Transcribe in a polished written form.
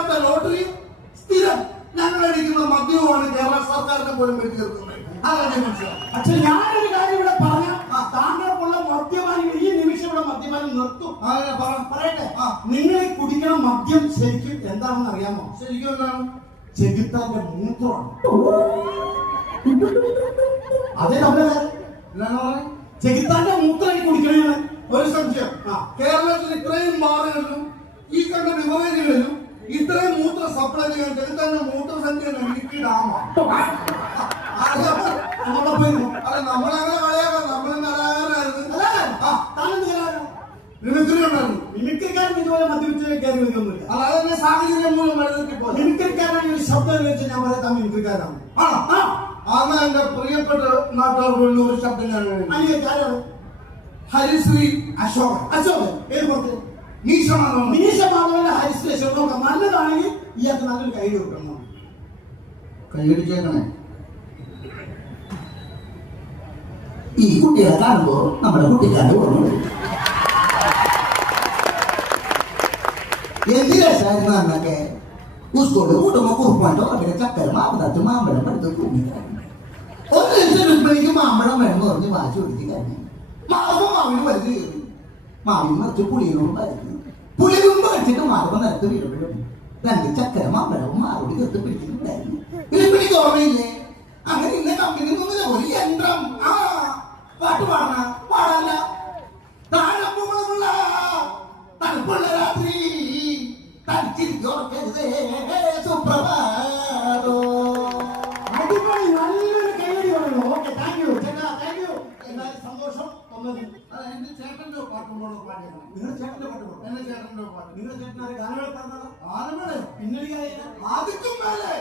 ഇല്ലാത്ത ലോട്ടറിയും സ്ഥിരം ഞങ്ങൾ അടിക്കുന്ന മദ്യവുമാണ് കേരള സർക്കാരിനെ പോലും വെട്ടി തീർക്കുന്നത്. അതാണ് മനസ്സിലാവും. പക്ഷെ ഞാനൊരു കാര്യം ഇവിടെ പറഞ്ഞ താങ്കൾക്കുള്ള മദ്യപാനം ഈ നിമിഷം ഇവിടെ മദ്യപാനം നിർത്തും. പറയട്ടെ, നിങ്ങൾ കുടിക്കുന്ന മദ്യം ശരിക്കും എന്താണെന്ന് അറിയാമോ? ശരിക്കും എന്താണ്? ചെകുത്താന്റെ മൂത്രമാണ്. അതേ നമ്മളെ ചെകുത്താന്റെ മൂത്രം കുടിക്കണേ. ഒരു സംശയം, കേരളത്തിൽ ഇത്രയും ബാറുകളിലും ഈ കണ്ട ബിവറേജുകളിലും ഇത്രയും മൂത്ര സപ്ലൈ ചെയ്യാൻ ചെകുത്താന്റെ മൂത്ര സംഖ്യ ഇടുക്കി ഡാമാണ്. അല്ല, നമ്മളങ്ങനെ കളയാകാം. നമ്മൾ മിമിക്രിക്കാരൻ ഇതുപോലെ മദ്യപിച്ച് കയറി വരികയൊന്നുമില്ല. അല്ലാതെ സാഹചര്യം മൂലം വഴുതിപ്പോൾ മിമിക്രിക്കാരൻ ഒരു ശബ്ദം വെച്ച് ഞാൻ പറയാം മിമിക്രിക്കാരാണ്. അന്ന് എന്റെ പ്രിയപ്പെട്ട നാട്ടുകാരുടെ ഒരു ശബ്ദം ഞാൻ ആരാണ്? ഹരിശ്രീ അശോകൻ. അശോകൻ ഏത് പുറത്ത്? മീശമാധവന്റെ ഹരിശ്രീ അശോകൻ നല്ലതാണെങ്കിൽ ഇയാൾക്ക് നല്ലൊരു കൈ കൊടുക്കണം. കൈയടിച്ചേക്കണേ. ഈ കുട്ടികളെ കാണുമ്പോ നമ്മുടെ കുട്ടിക്കാരുടെ ഓർമ്മ എന്ത് രസമായിരുന്നു അന്നൊക്കെ. സ്കൂളിൽ കൂട്ടുമ്പോ കുറുപ്പാട്ടോ അവിടെ ചക്കര മാമ്പഴത്ത് മാമ്പഴം എടുത്ത് തൂങ്ങിക്കായിരുന്നു. ഒരു ദിവസം രുക്മിണിക്ക് മാമ്പഴം വേണമെന്ന് പറഞ്ഞ് വാശി ഒടുക്കി കഴിഞ്ഞു. മാവിന് വലുത് കയറി. മാവിന് മറിച്ച് പുളിയനോട് പരത്തി. പുളി മുമ്പ് കഴിച്ചിട്ട് മാറുമ്പോ നിലത്ത് വീഴുമ്പോഴും രണ്ട് ചക്കര മാമ്പഴവും മാറോട് കെത്ത് പിടിച്ചിട്ടുണ്ടായിരുന്നു. രുക്മിണിക്ക് ഓർമ്മയില്ലേ? അങ്ങനെ ഇന്ന കമ്പനി മുന്നിൽ ഒരു യന്ത്രം പാട്ട് പാടാനല്ല താഴമ്പുള്ള തണുപ്പുള്ള രാത്രി തടിച്ചിരിക്കരുതേ സുപ്രഭാതോ. അടിപൊളി, നല്ലൊരു കൈയടി പറയുന്നു. ഓക്കെ, താങ്ക് യു ചേട്ടാ, താങ്ക് യു. എന്തായാലും സന്തോഷം. എന്റെ ചേട്ടന്റെ പാട്ടുമ്പോഴോ പാടിയതാണ്. നിങ്ങളുടെ ചേട്ടന്റെ പാട്ട് എന്റെ ചേട്ടന്റെ പാട്ട്. നിങ്ങളുടെ ചേട്ടനാണ് ഗാനമേള പാടുന്നത്. ആലമേളയോ? പിന്നണി ആദ്യക്കും മേലെ